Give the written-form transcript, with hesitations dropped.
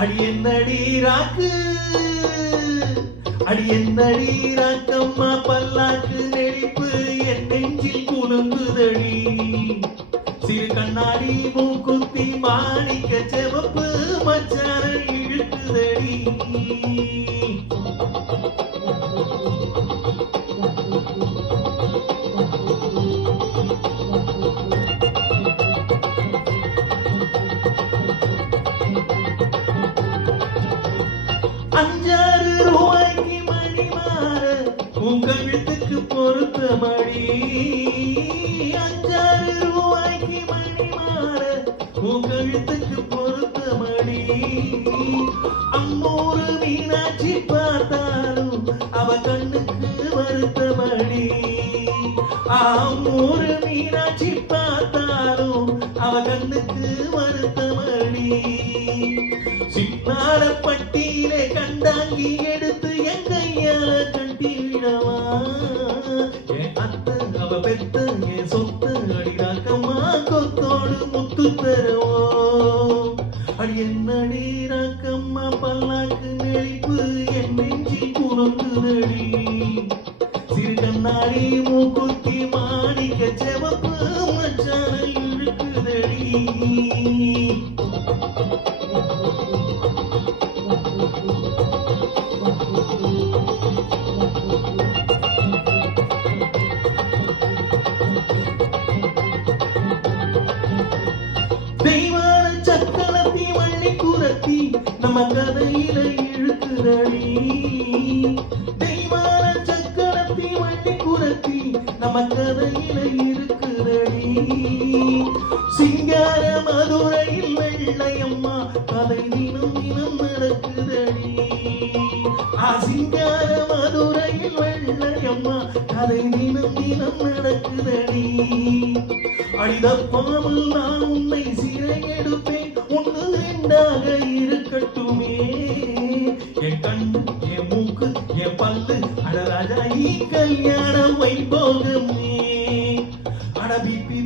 அடி என்னடி ராக்கு, அடி என்னடி ராக்கம்மா பல்லாக்கு நெளிப்பு என் நெஞ்சில் குலுங்குதடி. சிறு கண்ணாடி மூக்குத்தி மாணிக்க செவப்பு மச்சான இழுக்குதடி. அஞ்சாறு ரூபாய்க்கு மணி மாற உன் கழுத்துக்கு பொருத்தமடி. அஞ்சாறு ரூபாய்க்கு மணி மாற உன் கழுத்துக்கு பொருத்தமடி. அம்மூரு மீனாட்சி பார்த்தாலும் அவ கண்ணுக்கு வருத்தமடி. அம்மூரு மீனாட்சி பார்த்தாலும் அவ கண்ணுக்கு வருத்தமடி. சின்னார பட்டியிலே கண்டாங்கி எடுத்து என் கையால கட்டி விடவா. என் அத்தை அவ பெத்த என் சொத்து அடிராக்கம்மா கொத்தோடு முத்து தரவோ. அடி என்னடி ராக்கம்மா பல்லாக்கு நெளிப்பு என் நெஞ்சில் குலுங்குதடி. சிறு கண்ணாடி மூக்குத்தி மாணிக்க செவப்பு மச்சான இழுக்குதடி. தெய்வான சக்கலத்தி வள்ளி குரத்தி நம்ம கதையில இழுக்குதடி. தெய்வான சக்கலத்தி வள்ளி குரத்தி நம்ம கதையில இருக்குதடி. சிங்கார மதுரையில் வெள்ளையம்மா கதை தினம் தினம் நடக்குதடி. சிங்கார மதுரையில் வெள்ளையம்மா கதை தினம் தினம் நடக்குதடி. அடிதப்பாமல் நான் உன்னை சிறை எடுப்பேன் ஒன்று ரெண்டாக இருக்கட்டுமே. என் கண்ணு என் மூக்கு என் பல்லு அடராஜா கல்யாணம் வைபோகமே. அட பிபி